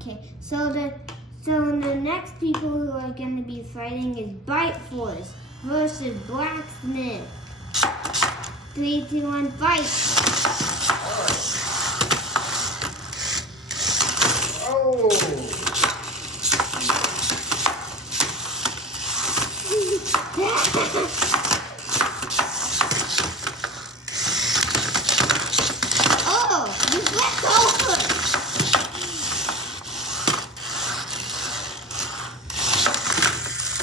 Okay, so the next people who are going to be fighting is Biteforce versus Blacksmith. 3, 2, 1, fight! Oh! Oh, you flipped over!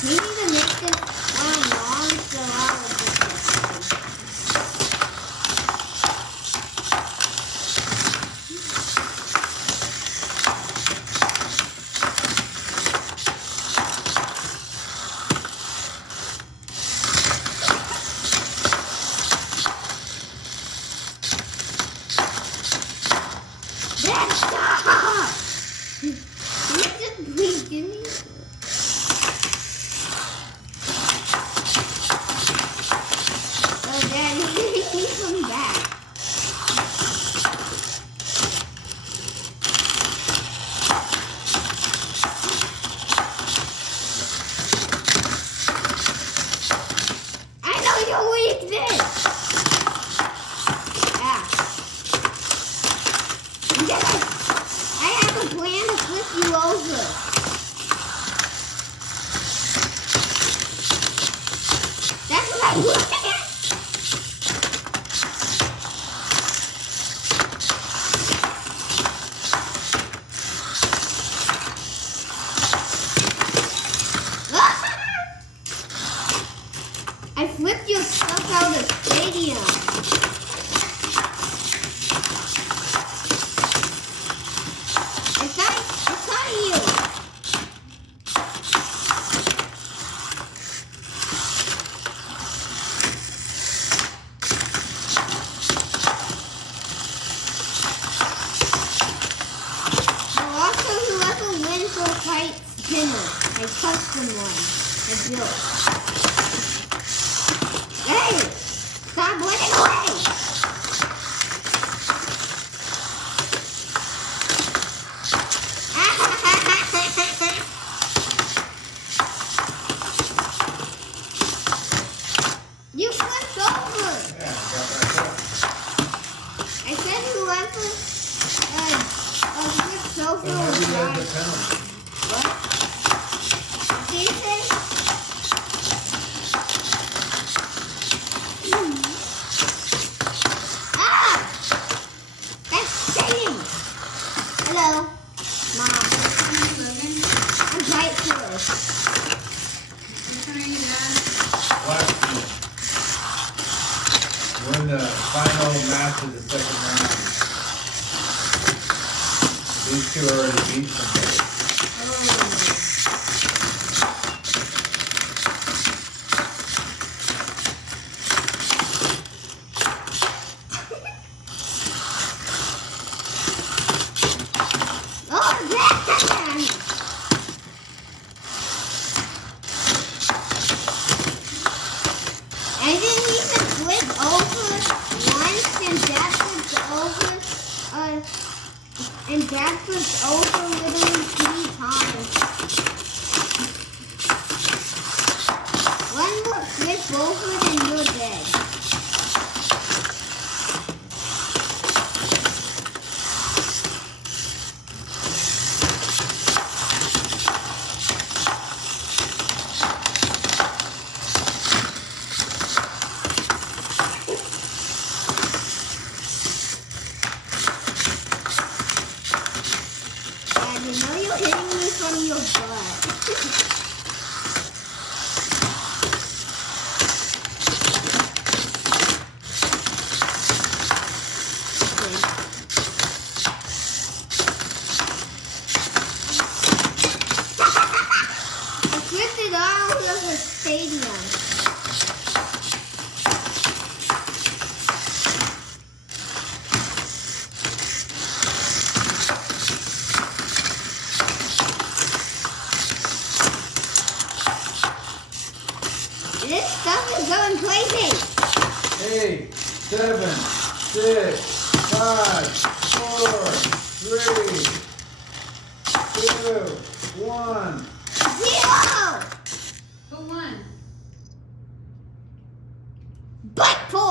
We need to make this one long so I'll please give me. Oh, Daddy, he's coming back. I know you're weak this. I have a plan to flip you over. That's what I want. I flipped your stuff out of the stadium. I saw you. Also, whoever wins will fight dinner. I custom one. I built. Hey! Stop running away! You flipped over! Yeah, I got back up. I said whoever flips over Then how will do you have die. the penalty? What? Jason? Ah! That's cheating! Hello, Mom. I'm Biteforce. Blacksmith. We're in the final match of the second round. These two already beat somebody. Oh, yeah! I didn't even flip over once, and Dad flipped over, and Dad flipped over literally 3 times. One more flip over, and you're dead. Dad, you know you're hitting me from your butt. I flipped it all over the stadium. This stuff is going crazy. 8, 7, 6, 5, 4, 3, 2, 1. 0. Who won? Biteforce.